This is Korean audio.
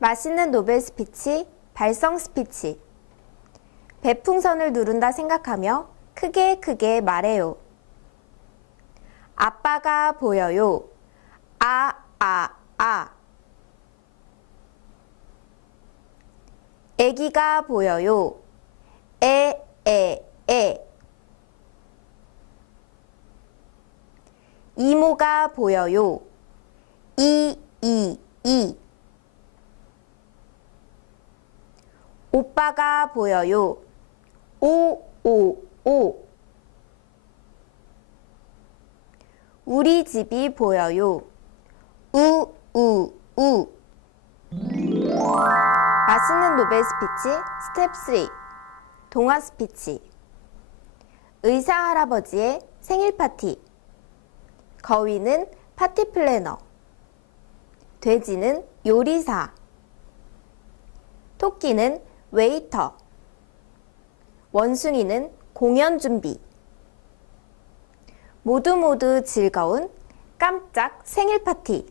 맛있는 노벨 스피치, 발성 스피치. 배풍선을 누른다 생각하며 크게 크게 말해요. 아빠가 보여요. 아, 아, 아. 애기가 보여요. 에, 에, 에. 이모가 보여요. 이, 이, 이. 오빠가 보여요. 오, 오, 오. 우리 집이 보여요. 우, 우, 우. 맛있는 노벨 스피치 스텝 3. 동화 스피치. 의사 할아버지의 생일 파티. 거위는 파티 플래너. 돼지는 요리사. 토끼는 웨이터. 원숭이는 공연 준비. 모두 모두 즐거운 깜짝 생일 파티.